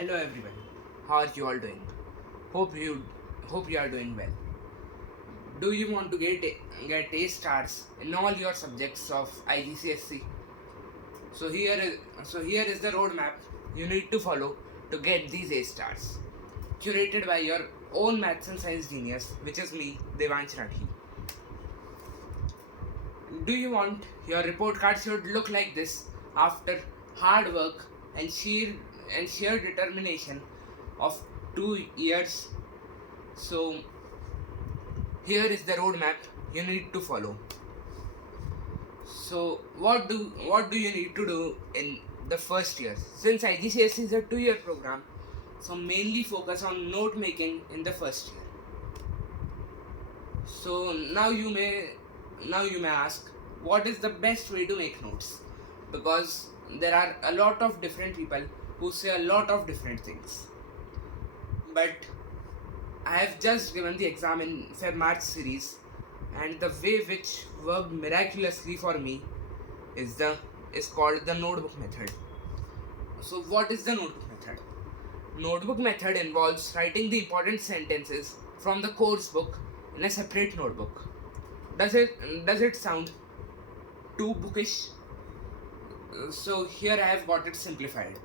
Hello everyone, how are you all doing? Hope you hope you are doing well. Do you want to get A stars in all your subjects of IGCSE? So here is the roadmap you need to follow to get these A stars, curated by your own maths and science genius, which is me, Devansh Rathi. Do you want your report card should look like this after hard work and sheer determination of 2 years? So here is the roadmap you need to follow. So what do you need to do in the first year? Since IGCSE is a 2-year program, so mainly focus on note making in the first year. So now you may ask, what is the best way to make notes? Because there are a lot of different people who say a lot of different things. But I have just given the exam in Feb March series, and the way which worked miraculously for me is called the notebook method. So what is the notebook method? Notebook method involves writing the important sentences from the course book in a separate notebook. Does it sound too bookish? So here I have got it simplified.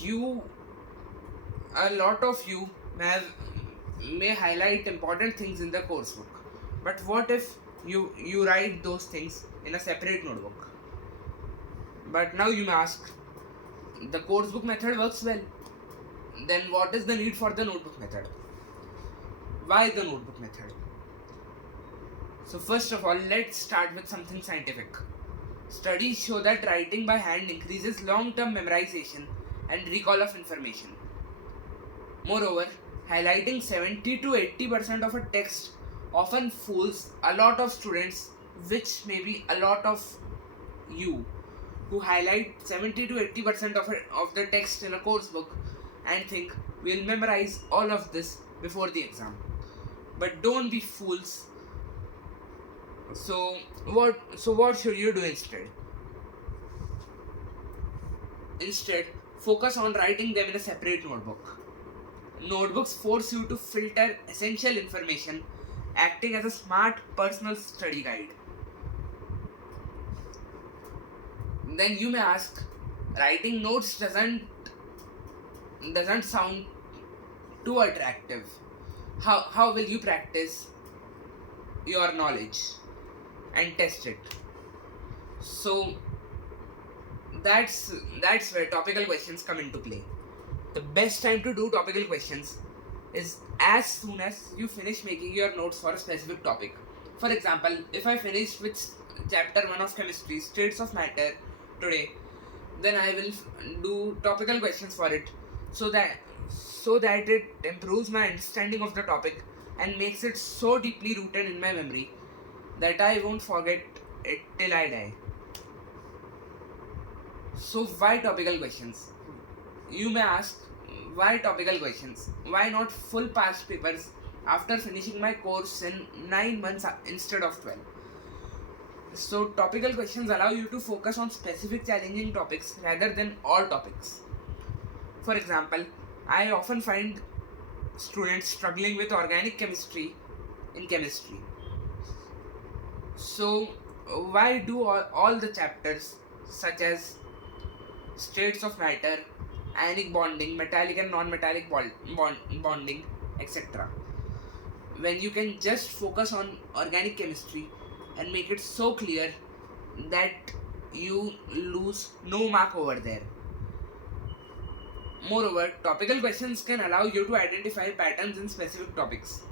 You a lot of you may highlight important things in the course book, but what if you write those things in a separate notebook? But now you may ask, the course book method works well, then what is the need for the notebook method? Why the notebook method? So first of all, let's start with something scientific. Studies show that writing by hand increases long-term memorization and recall of information. Moreover, highlighting 70 to 80% of a text often fools a lot of students, which may be a lot of you, who highlight 70 to 80% of the text in a course book and think we'll memorize all of this before the exam. But don't be fools. So what should you do instead? Instead, focus on writing them in a separate notebook. Notebooks force you to filter essential information, acting as a smart personal study guide. Then you may ask, writing notes doesn't sound too attractive. How will you practice your knowledge and test it? So that's where topical questions come into play. The best time to do topical questions is as soon as you finish making your notes for a specific topic. For example, if I finish with chapter 1 of chemistry, states of matter, today, then I will do topical questions for it, so that it improves my understanding of the topic and makes it so deeply rooted in my memory that I won't forget it till I die. So why topical questions? You may ask, why topical questions? Why not full past papers after finishing my course in 9 months instead of 12? So topical questions allow you to focus on specific challenging topics rather than all topics. For example, I often find students struggling with organic chemistry in chemistry. So why do all the chapters such as states of matter, ionic bonding, metallic and non-metallic bonding, etc., when you can just focus on organic chemistry and make it so clear that you lose no mark over there? Moreover, topical questions can allow you to identify patterns in specific topics.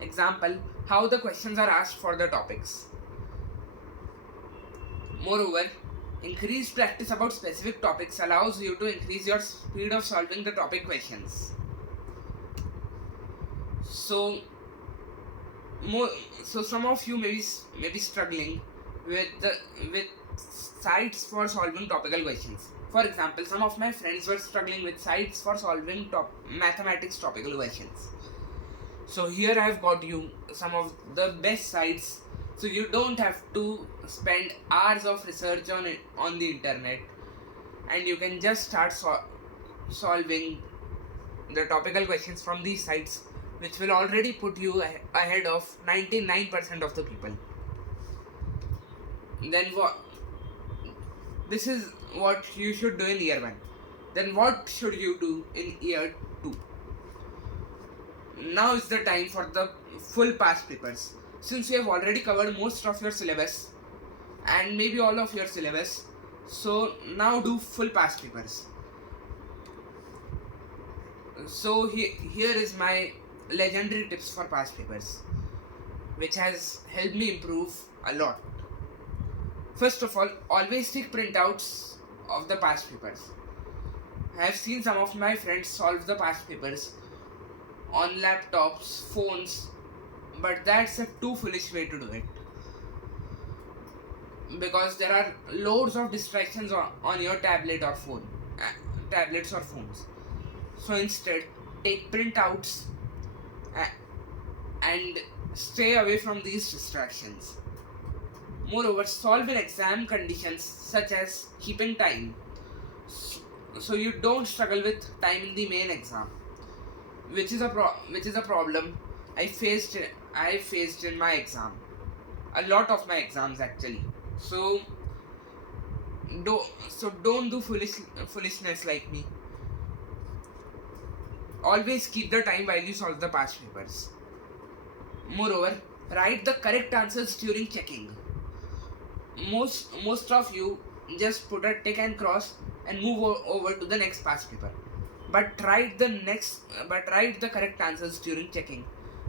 Example, how the questions are asked for the topics. Moreover, increased practice about specific topics allows you to increase your speed of solving the topic questions. So some of you may be struggling with sites for solving topical questions. For example, some of my friends were struggling with sites for solving mathematics topical questions. So here I've got you some of the best sites, so you don't have to spend hours of research on the internet and you can just start solving the topical questions from these sites, which will already put you ahead of 99% of the people. Then what? This is what you should do in year 1. Then what should you do in year 2? Now is the time for the full past papers. Since you have already covered most of your syllabus and maybe all of your syllabus, so now do full past papers. So here is my legendary tips for past papers, which has helped me improve a lot. First of all, always take printouts of the past papers. I have seen some of my friends solve the past papers on laptops, phones, but that's a too foolish way to do it. Because there are loads of distractions on your tablet or phone, tablets or phones. So instead, take printouts and stay away from these distractions. Moreover, solve in exam conditions such as keeping time, so you don't struggle with time in the main exam, which is a problem I faced in my exam, a lot of my exams actually. So don't do foolishness like me. Always keep the time while you solve the past papers. Moreover, write the correct answers during checking. Most of you just put a tick and cross and move over to the next past paper. But write the correct answers during checking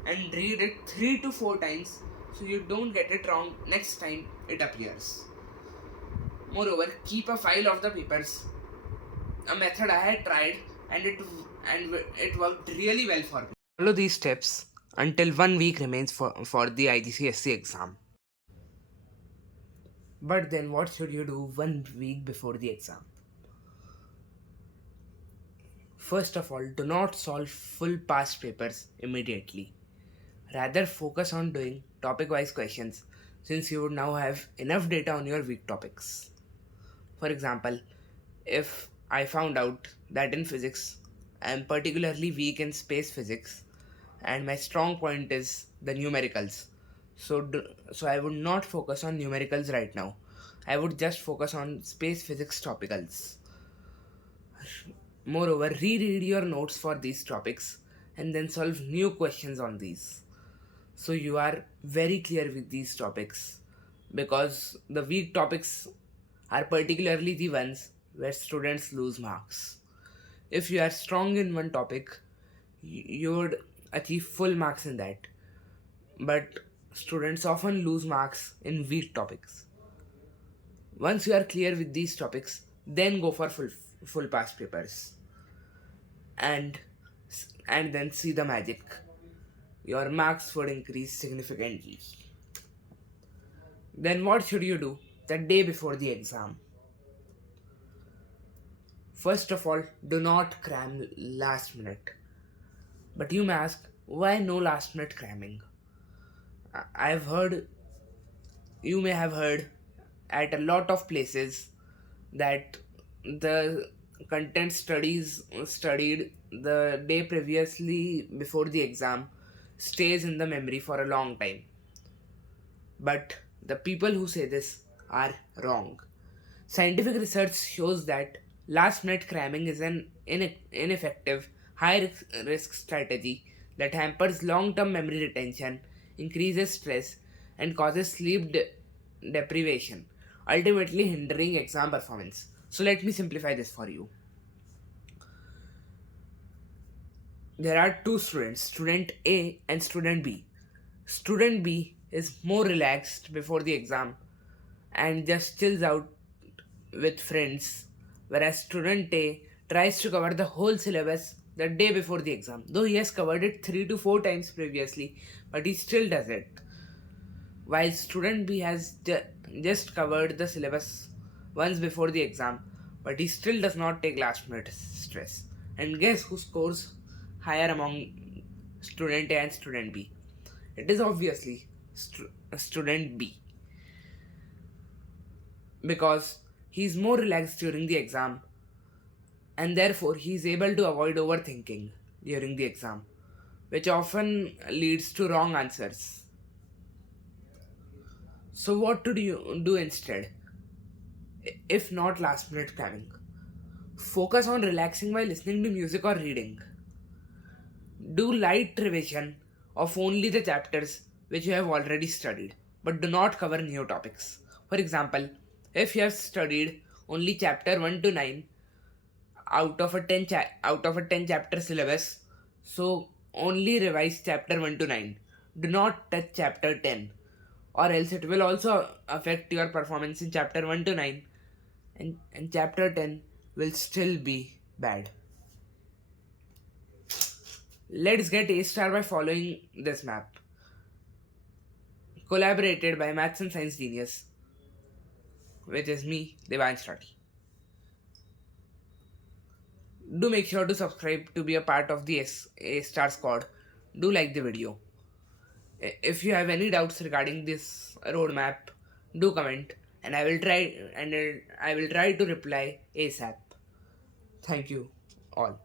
and read it 3 to 4 times so you don't get it wrong next time it appears. Moreover, keep a file of the papers. A method I had tried and it worked really well for me. Follow these steps until 1 week remains for the IGCSE exam. But then what should you do 1 week before the exam? First of all, do not solve full past papers immediately. Rather focus on doing topic-wise questions, since you would now have enough data on your weak topics. For example, if I found out that in physics I am particularly weak in space physics and my strong point is the numericals, so I would not focus on numericals right now. I would just focus on space physics topicals. Moreover, reread your notes for these topics and then solve new questions on these, so you are very clear with these topics, because the weak topics are particularly the ones where students lose marks. If you are strong in one topic, you would achieve full marks in that, but students often lose marks in weak topics. Once you are clear with these topics, then go for full past papers and then see the magic. Your marks would increase significantly. Then what should you do the day before the exam? First of all, do not cram last minute. But you may ask, why no last minute cramming? You may have heard at a lot of places that the content studied the day previously before the exam stays in the memory for a long time. But the people who say this are wrong. Scientific research shows that last minute cramming is an ineffective, high risk strategy that hampers long term memory retention, increases stress, and causes sleep deprivation, ultimately hindering exam performance. So, let me simplify this for you. There are two students, student A and student B. Student B is more relaxed before the exam and just chills out with friends, whereas student A tries to cover the whole syllabus the day before the exam, though he has covered it 3 to 4 times previously, but he still does it. While student B has just covered the syllabus once before the exam, but he still does not take last minute stress. And guess who scores higher among student A and student B? It is obviously student B, because he is more relaxed during the exam and therefore he is able to avoid overthinking during the exam, which often leads to wrong answers. So, what do you do instead? If not last minute cramming, focus on relaxing while listening to music or reading. Do light revision of only the chapters which you have already studied, but do not cover new topics. For example, if you have studied only chapter 1 to 9 out of a 10 chapter syllabus, so only revise chapter 1 to 9. Do not touch chapter 10, or else it will also affect your performance in chapter 1 to 9, and chapter 10 will still be bad. Let's get A star by following this map. Collaborated by Maths and Science Genius, which is me, Devansh Rathi. Do make sure to subscribe to be a part of the A star squad. Do like the video. If you have any doubts regarding this roadmap, do comment, and I will try to reply ASAP. Thank you all.